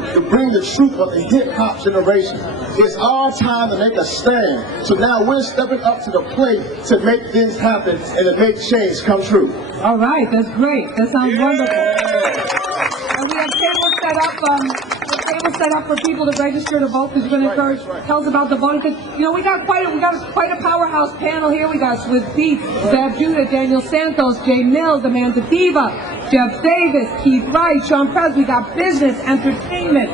to bring the truth of the hip-hop generation. It's our time to make a stand. So now we're stepping up to the plate to make things happen and to make change come true. All right, that's great. That sounds wonderful. And we have tables set up for people to register to vote, because we're going to encourage. Tell us about the voting. Because we got quite a powerhouse panel here. We got Swiss Beats, Zab Judah, Daniel Santos, Jay Mills, Amanda Diva, Jeff Davis, Keith Wright, Sean Prez. We got business, entertainment,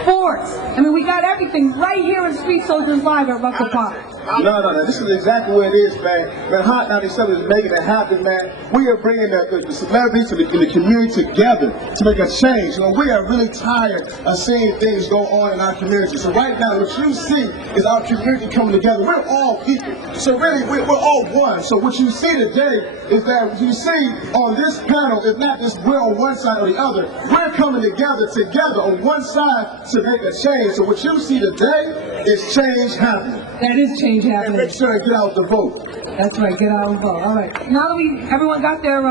sports. I mean, we got everything right here in Street Soldiers Live at Rucker Park. No. This is exactly what it is, man. Man, Hot 97 is making it happen, man. We are bringing the celebrities and the community together to make a change. We are really tired of seeing things go on in our community. So right now, what you see is our community coming together. We're all people. So really, we're all one. So what you see today is that you see on this panel, it's not just we're on one side or the other. We're coming together on one side to make a change. So what you see today is change happening. That is change happening. And make sure to get out the vote. That's right, get out and vote. All right. Now that everyone got their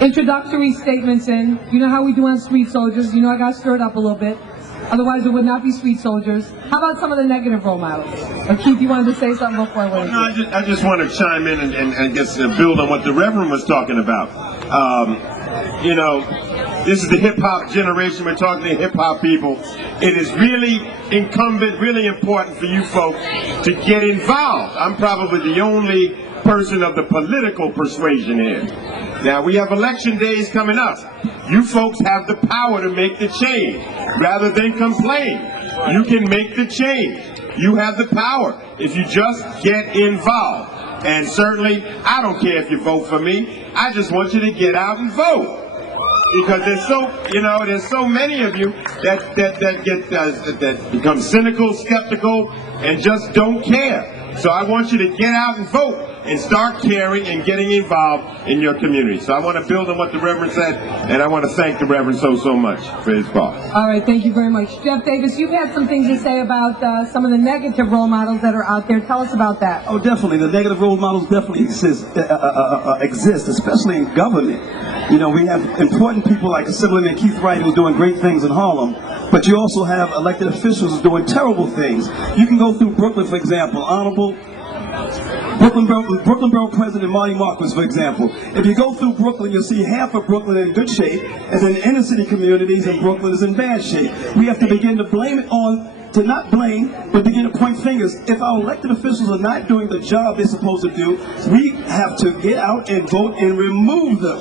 introductory statements in, you know how we do on Street Soldiers. I got stirred up a little bit. Otherwise, it would not be Street Soldiers. How about some of the negative role models? Keith, you wanted to say something before I went? No, I just want to chime in and I guess build on what the Reverend was talking about. This is the hip-hop generation. We're talking to hip-hop people. It is really incumbent, really important for you folks to get involved. I'm probably the only person of the political persuasion here. Now, we have election days coming up. You folks have the power to make the change. Rather than complain, you can make the change. You have the power if you just get involved. And certainly, I don't care if you vote for me. I just want you to get out and vote. Because there's so many of you that become cynical, skeptical, and just don't care. So I want you to get out and vote and start caring and getting involved in your community. So I want to build on what the Reverend said, and I want to thank the Reverend so much for his part. All right, thank you very much. Jeff Davis, you've had some things to say about some of the negative role models that are out there. Tell us about that. Oh, definitely. The negative role models definitely exist, especially in government. We have important people like Assemblyman Keith Wright who's doing great things in Harlem, but you also have elected officials who's doing terrible things. You can go through Brooklyn, for example. Honorable Brooklyn Borough President Marty Marquis, for example. If you go through Brooklyn, you'll see half of Brooklyn in good shape, and then inner city communities in Brooklyn is in bad shape. We have to begin to blame it on, to not blame, but begin to point fingers. If our elected officials are not doing the job they're supposed to do, we have to get out and vote and remove them.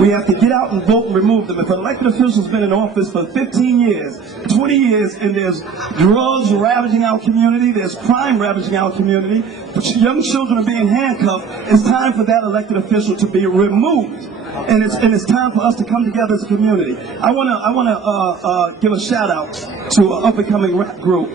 We have to get out and vote and remove them. If an elected official's been in office for 15 years, 20 years, and there's drugs ravaging our community, there's crime ravaging our community, young children are being handcuffed, it's time for that elected official to be removed. And it's time for us to come together as a community. I wanna give a shout out to an up-and-coming rap group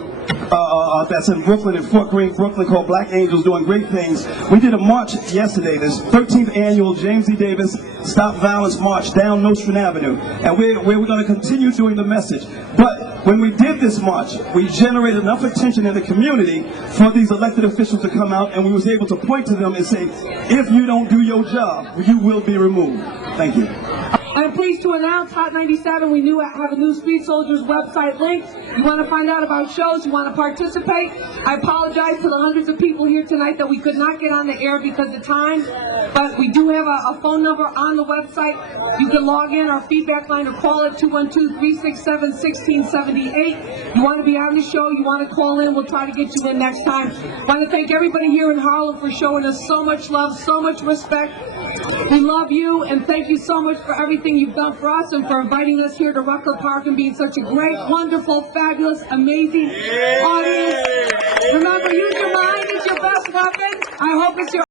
that's in Brooklyn, in Fort Greene, Brooklyn, called Black Angels, doing great things. We did a march yesterday, this 13th annual James E. Davis Stop Violence March down Nostrand Avenue, and we're going to continue doing the message. But when we did this march, we generated enough attention in the community for these elected officials to come out, and we was able to point to them and say, if you don't do your job, you will be removed. Thank you. I'm pleased to announce Hot 97, we have a new Street Soldiers website link. You want to find out about shows, you want to participate. I apologize to the hundreds of people here tonight that we could not get on the air because of time, but we do have a phone number on the website. You can log in our feedback line or call it 212-367-1678. You want to be on the show, you want to call in, we'll try to get you in next time. I want to thank everybody here in Harlem for showing us so much love, so much respect. We love you, and thank you so much for everything you've done for us and for inviting us here to Rucker Park and being such a great, wonderful, fabulous, amazing audience. Remember, use your mind, it's your best weapon. I hope it's your